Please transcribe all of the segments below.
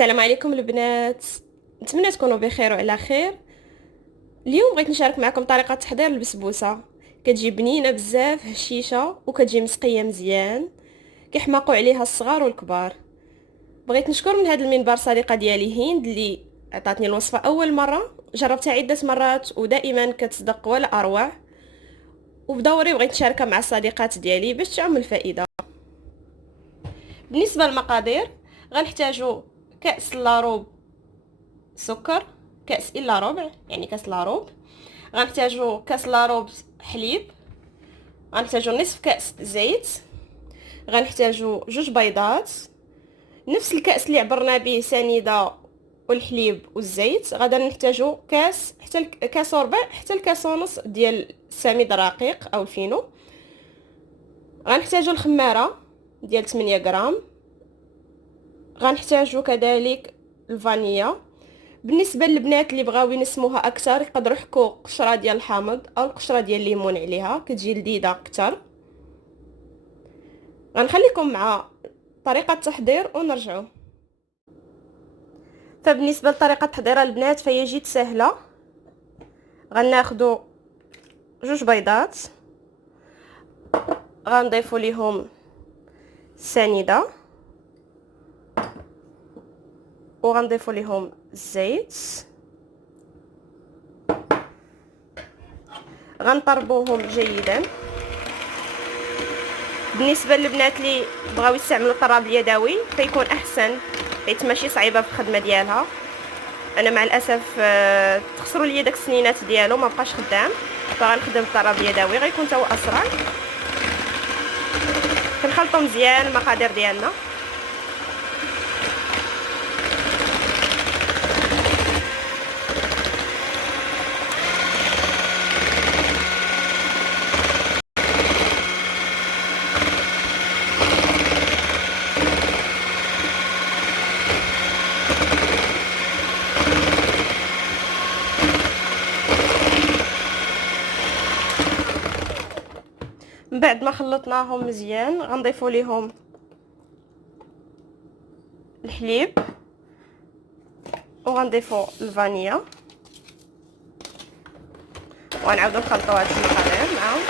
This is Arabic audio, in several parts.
السلام عليكم البنات. نتمنى تكونوا بخير وعلى خير. اليوم بغيت نشارك معكم طريقه تحضير البسبوسه. كتجي بنينه بزاف هشيشه وكتجي مسقيه مزيان، كيحماقوا عليها الصغار والكبار. بغيت نشكر من هذا المنبر صديقه ديالي هند اللي عطاتني الوصفه اول مره، جربتها عده مرات ودائما كتصدق ولا اروع، وبدوري بغيت نشاركها مع الصديقات ديالي باش تعم الفائده. بالنسبه للمقادير، غنحتاجو كاس لاروب سكر، كاس الا ربع يعني كاس لاروب. غنحتاجو كاس لاروب حليب، غنحتاجو نصف كاس زيت، غنحتاجو جوج بيضات، نفس الكاس اللي عبرنا به سنيده والحليب والزيت. غادا نحتاجو كاس حتى كاس وربع حتى الكاس ونص ديال السميد الرقيق او الفينو. غنحتاجو الخماره ديال 8 غرام. غنحتاجو كذلك الفانيلا. بالنسبه للبنات اللي بغاو ينسموها اكثر يقدروا يحكوا قشره ديال الحامض او قشره ديال الليمون عليها، كتجي لذيذه اكثر. غنخليكم مع طريقه التحضير ونرجعوا. فبالنسبه لطريقه تحضير البنات فهي جد سهله. غناخذوا جوج بيضات، غنضيفوا ليهم السنيده وغنضيفوا ليهم الزيت، غنطربوهم جيدا. بالنسبه للبنات اللي بغاو يستعملوا الطراب اليدوي فيكون احسن، حيت ماشي صعيبه في الخدمه ديالها. انا مع الاسف تخسروا لي داك السنينات ديالو ما بقاش خدام، فغنخدم الطراب اليدوي غيكون تا هو اسرع. كنخلطوا مزيان المقادير ديالنا. من بعد ما خلطناهم مزيان غنضيفوا ليهم الحليب وغنضيفوا الفانيلا وغنعاودوا نخلطوا هاد المقادير معاهم.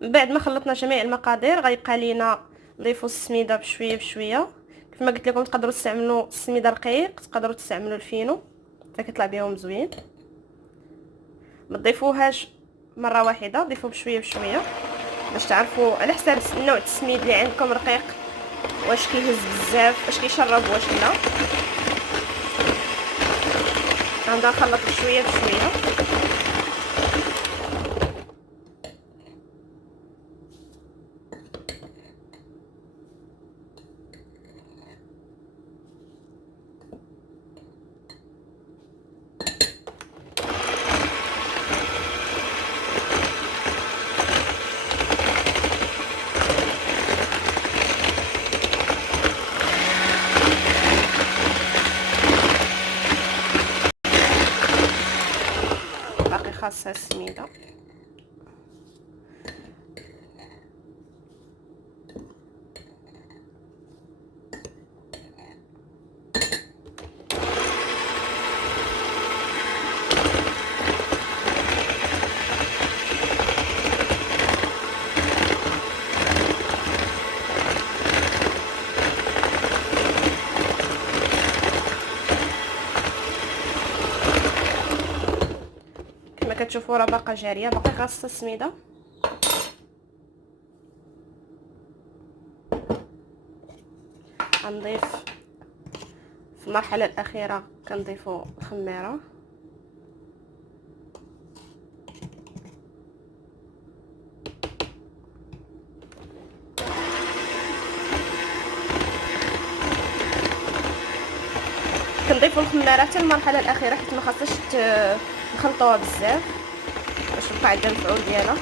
من بعد ما خلطنا جميع المقادير غيبقى لينا نضيفوا السميده بشويه بشويه. كيف ما قلت لكم تقدروا تستعملوا السميده الرقيق، تقدروا تستعملوا الفينو فكيطلع بهم زوين. ما تضيفوهاش مره واحده، ضيفوا بشويه بشويه باش تعرفوا على حساب نوع التسميد اللي عندكم رقيق واش كيهز بزاف واش كيشرب واش لا. غنبدا نخلط بشويه بشويه. باقي خاصها السميده. كتشوفوا راه باقا جاريه، باقي خاصها السميده. غنضيف في المرحله الاخيره كنضيفوا الخميره. كنضيفوا الخميره حتى المرحله الاخيره حيت ما خاصهاش نخلطوها بزاف باش يبقى عندها المفعول ديالها.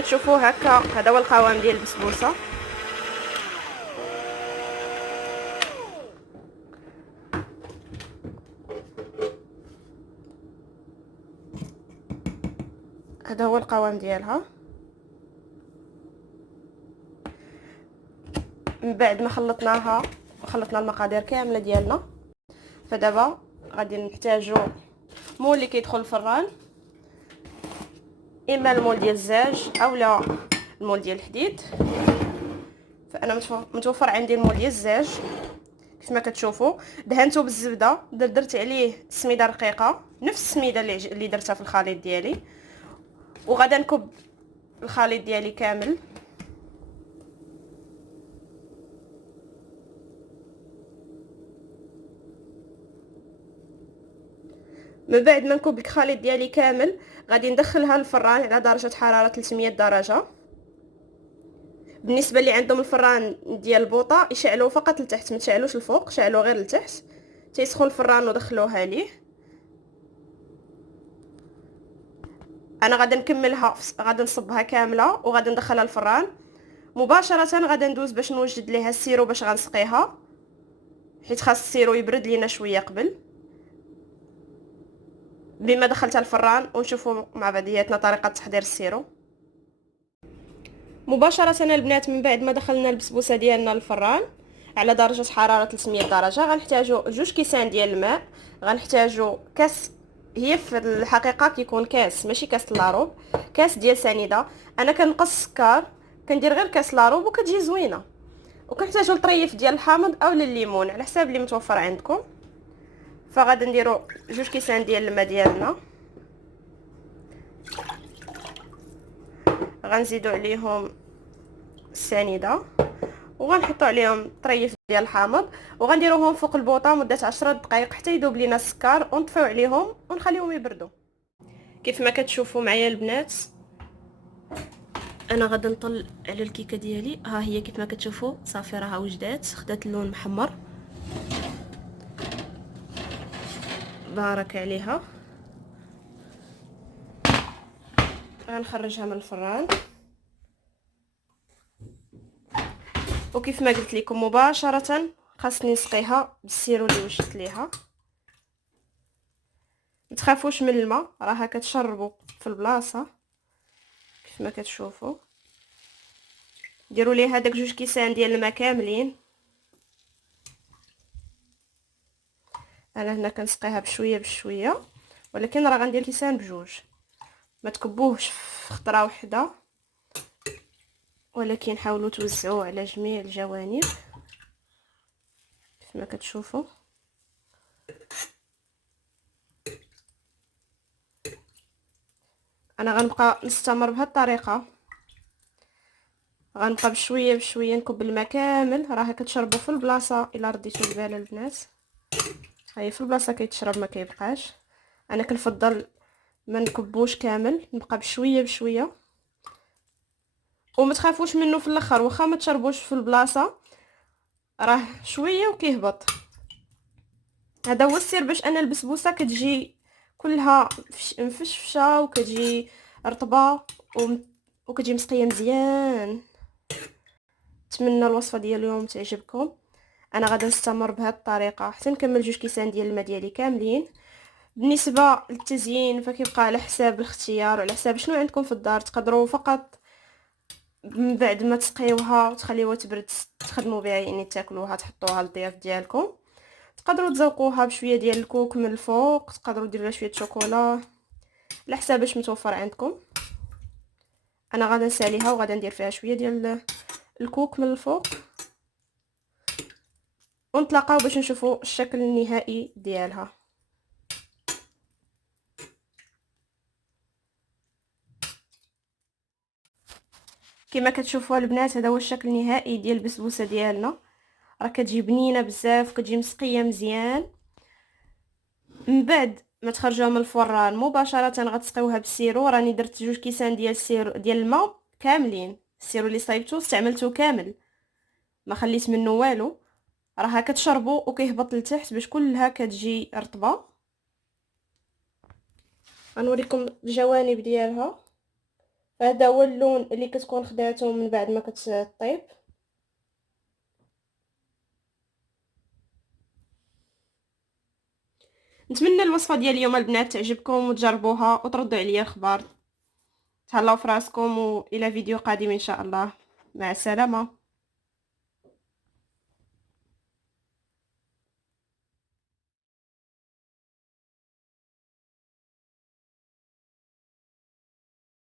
كتشوفوا هكا هذا هو القوام ديال البسبوسه. هذا هو القوام ديالها. من بعد ما خلطنا المقادير كامله ديالنا، فدابا غادي نحتاجو مول اللي كيدخل الفران، اما المول ديال الزاج اولا المول ديال الحديد. فانا متوفر عندي المول ديال الزاج كيف ما كتشوفوا. دهنته بالزبده، درت عليه سميده رقيقه نفس السميده اللي درتها في الخليط ديالي، وغادا نكب الخليط ديالي كامل. من بعد ما نكب الخليط ديالي كامل غادي ندخلها للفران على درجه حراره 300 درجه. بالنسبه اللي عندهم الفران ديال البوطه يشعلوه فقط لتحت، ما تشعلوش الفوق، شعلوه غير لتحت. تيسخن الفران ودخلوها ليه. انا غادي نكملها، غادي نصبها كامله وغادي ندخلها الفران مباشره. غادي ندوز باش نوجد ليها السيرو باش غنسقيها، حيت خاص السيرو يبرد لينا شويه قبل بما دخلتها الفران. ونشوفوا مع بعضياتنا طريقه تحضير السيرو مباشره. البنات من بعد ما دخلنا البسبوسه ديالنا للفران على درجه حراره 300 درجه غنحتاجو 2 كيسان ديال الماء، غنحتاجو كاس، هي في الحقيقه كيكون كاس ماشي كاس لاروب، كاس ديال سنيده. انا كنقص السكر كندير غير كاس لاروب وكتجي زوينه. وكنحتاجو الطريف ديال الحامض او الليمون على حساب اللي متوفر عندكم. فغادي نديرو 2 كيسان ديال الماء ديالنا، غنزيدو عليهم السنيده وغنحطوا عليهم طريف ديال الحامض وغنديروهم فوق البوطه مده 10 دقائق حتى يذوب لينا السكر، ونطفيو عليهم ونخليهم يبردوا. كيف ما كتشوفوا معايا البنات انا غادي نطل على الكيكه ديالي. ها هي كيف ما كتشوفوا صافي راها وجدات، خدات اللون محمر بارك عليها. غنخرجها من الفران وكيف ما قلت لكم مباشره خاصني نسقيها بالسيرو اللي وجدت ليها. متخافوش من الماء، راها كتشربوا في البلاصه كيف ما كتشوفوا. ديروا ليها داك 2 كيسان ديال الماء كاملين. انا هنا كنسقيها بشويه بشويه، ولكن راه غندير كيسان بجوج، ما تكبوهش في خطره واحده، ولكن حاولوا توزعوه على جميع الجوانب كيف ما كتشوفوا. انا غنبقى نستمر بهذه الطريقه، غنبقى بشويه بشويه نكب الماء كامل. راه كتشربوا في البلاصه الا رديتوا البال البنات، هاي في البلاصه كيتشرب ما كيبقاش. انا كنفضل ما نكبوش كامل، نبقى بشويه بشويه. وما تخافوش منه في الاخر، واخا ما تشربوش في البلاصه راه شويه وكيهبط. هذا هو السر باش انا البسبوسه كتجي كلها مفشفشه وكتجي رطبه وكتجي مسقيه مزيان. نتمنى الوصفه ديال اليوم تعجبكم. انا غادي نستمر بهذه الطريقه حتى نكمل 2 كيسان ديال الماء ديالي كاملين. بالنسبه للتزيين فكيبقى على حساب الاختيار وعلى حساب شنو عندكم في الدار. تقدروا فقط من بعد ما تسقيوها وتخليوها تبرد تخدموا بها، يعني تاكلوها تحطوها للضياف ديالكم. تقدروا تزوقوها بشويه ديال الكوك من الفوق، تقدروا ديروا لها شويه شوكولا على حساب اش متوفر عندكم. انا غادي نساليها وغادي ندير فيها شويه ديال الكوك من الفوق، ونتلاقاو باش نشوفوا الشكل النهائي ديالها. كما كتشوفوا البنات هذا هو الشكل النهائي ديال البسبوسه ديالنا. راه كتجي بنينه بزاف وكتجي مسقيه مزيان. من بعد ما تخرجوها من الفران مباشره غتسقيوها بالسيرو. راني درت 2 كيسان ديال السيرو ديال الماء كاملين، السيرو اللي صايبته استعملته كامل ما خليت منه والو. راها كتشربوا وكيهبط لتحت باش كلها كتجي رطبه. غنوريكم الجوانب ديالها. هذا هو اللون اللي كتكون خداته من بعد ما كتطيب. نتمنى الوصفه ديال اليوم البنات تعجبكم وتجربوها وتردوا عليا الخبر. تهلاو فراسكم والى فيديو قادم ان شاء الله. مع السلامه.